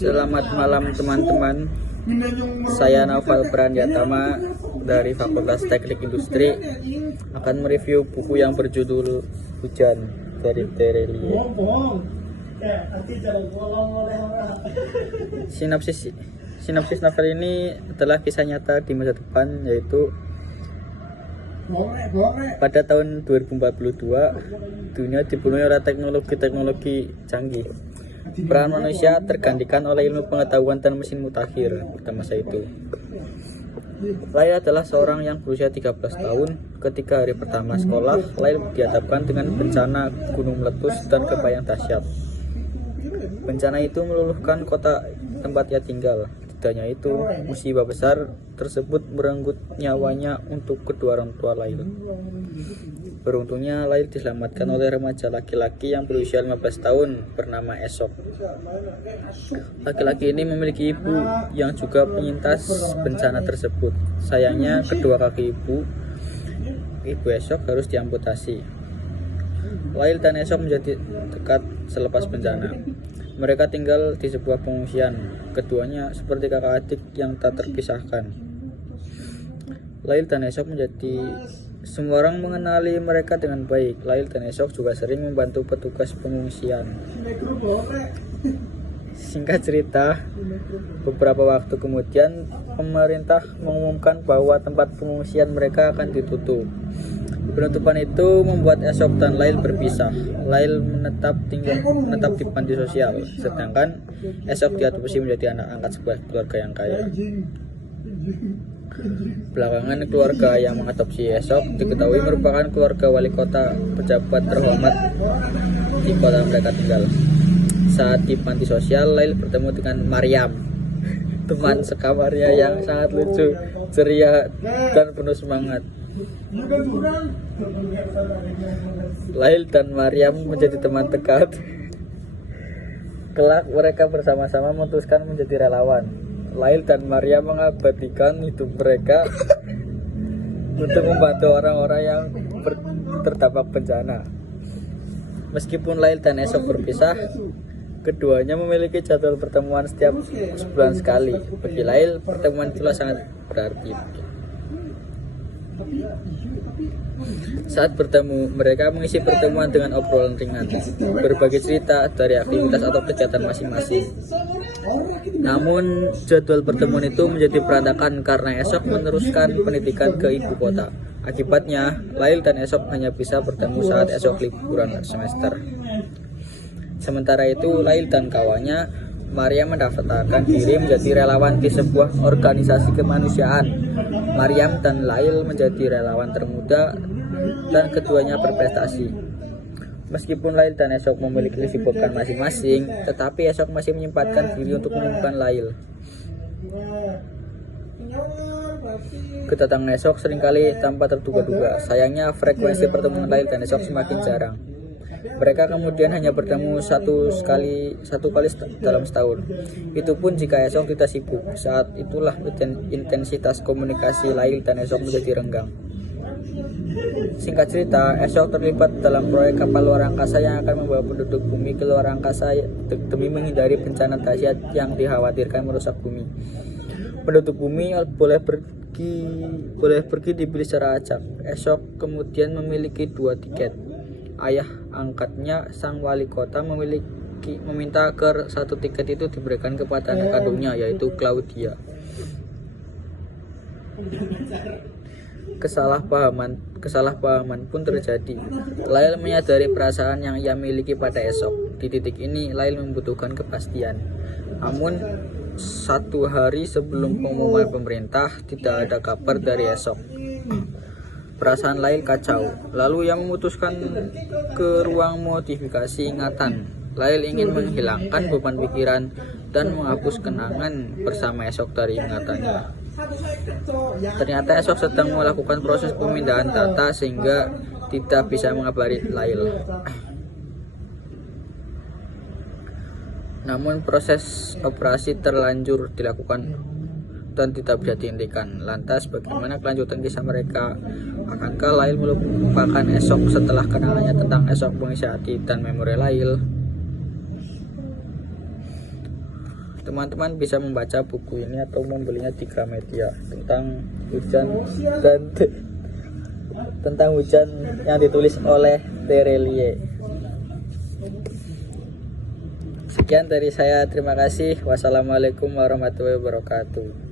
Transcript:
Selamat malam teman-teman. Saya Naufal Pranjatama dari Fakultas Teknik Industri akan mereview buku yang berjudul Hujan dari Terelie. Sinopsis novel ini adalah kisah nyata di masa depan, yaitu pada tahun 2042 dunia dipenuhi oleh teknologi canggih. Peran manusia tergantikan oleh ilmu pengetahuan dan mesin mutakhir pada masa itu. Lail adalah seorang yang berusia 13 tahun. Ketika hari pertama sekolah, Lail dihadapkan dengan bencana gunung meletus dan gempa yang dahsyat. Bencana itu meluluhkan kota tempat ia tinggal. Tidak hanya itu, musibah besar tersebut merenggut nyawanya untuk kedua orang tua Lail. Beruntungnya Lail diselamatkan oleh remaja laki-laki yang berusia 15 tahun bernama Esok. Laki-laki ini memiliki ibu yang juga penyintas bencana tersebut. Sayangnya kedua kaki ibu Esok harus diamputasi. Lail dan Esok menjadi dekat selepas bencana. Mereka tinggal di sebuah pengungsian. Keduanya seperti kakak adik yang tak terpisahkan. Lail dan Esok semua orang mengenali mereka dengan baik. Lail dan Esok juga sering membantu petugas pengungsian. Singkat cerita, beberapa waktu kemudian pemerintah mengumumkan bahwa tempat pengungsian mereka akan ditutup. Penutupan itu membuat Esok dan Lail berpisah. Lail menetap di panti sosial, sedangkan Esok diadopsi menjadi anak angkat sebuah keluarga yang kaya. Belakangan keluarga yang mengadopsi Esok diketahui merupakan keluarga wali kota, pejabat terhormat di kota mereka tinggal. Saat di panti sosial, Lail bertemu dengan Maryam, teman sekamarnya yang sangat lucu, ceria, dan penuh semangat. Lail dan Maryam menjadi teman dekat. Kelak mereka bersama-sama memutuskan menjadi relawan. Lail dan Maryam mengabadikan hidup mereka untuk membantu orang-orang yang terdampak bencana. Meskipun Lail dan Esok berpisah, keduanya memiliki jadwal pertemuan setiap sebulan sekali. Bagi Lail, pertemuan itulah sangat berarti. Saat bertemu, mereka mengisi pertemuan dengan obrolan ringan, berbagi cerita dari aktivitas atau kegiatan masing-masing. Namun, jadwal pertemuan itu menjadi berantakan karena Esok meneruskan pendidikan ke ibu kota. Akibatnya, Lail dan Esok hanya bisa bertemu saat Esok liburan semester. Sementara itu, Lail dan kawannya Maryam mendaftarkan diri menjadi relawan di sebuah organisasi kemanusiaan. Maryam dan Lail menjadi relawan termuda dan keduanya berprestasi. Meskipun Lail dan Esok memiliki kesibukan masing-masing, tetapi Esok masih menyempatkan diri untuk menemukan Lail. Kedatangan Esok seringkali tanpa terduga-duga. Sayangnya frekuensi pertemuan Lail dan Esok semakin jarang. Mereka kemudian hanya bertemu satu kali dalam setahun. Itu pun jika Esok tidak sibuk. Saat itulah intensitas komunikasi Lail dan Esok menjadi renggang. Singkat cerita, Esok terlibat dalam proyek kapal luar angkasa yang akan membawa penduduk bumi ke luar angkasa demi menghindari bencana dahsyat yang dikhawatirkan merusak bumi. Penduduk bumi boleh pergi dipilih secara acak. Esok kemudian memiliki 2 tiket. Ayah angkatnya, sang wali kota, meminta agar 1 tiket itu diberikan kepada anak kandungnya, yaitu Claudia. Kesalahpahaman pun terjadi. Lail menyadari perasaan yang ia miliki pada Esok. Di titik ini, Lail membutuhkan kepastian. Namun, 1 hari sebelum pengumuman pemerintah, tidak ada kabar dari Esok. Perasaan Lail kacau. Lalu ia memutuskan ke ruang modifikasi ingatan. Lail ingin menghilangkan beban pikiran dan menghapus kenangan bersama Esok dari ingatannya. Ternyata Esok sedang melakukan proses pemindahan data sehingga tidak bisa mengabari Lail. Namun proses operasi terlanjur dilakukan dan tidak bisa dihentikan. Lantas bagaimana kelanjutan kisah mereka? Akankah Lail melupakan Esok setelah kenalannya tentang Esok mengisi hati dan memori Lail? Teman-teman bisa membaca buku ini atau membelinya di Gramedia tentang hujan yang ditulis oleh Terelie. Sekian dari saya, terima kasih. Wassalamualaikum warahmatullahi wabarakatuh.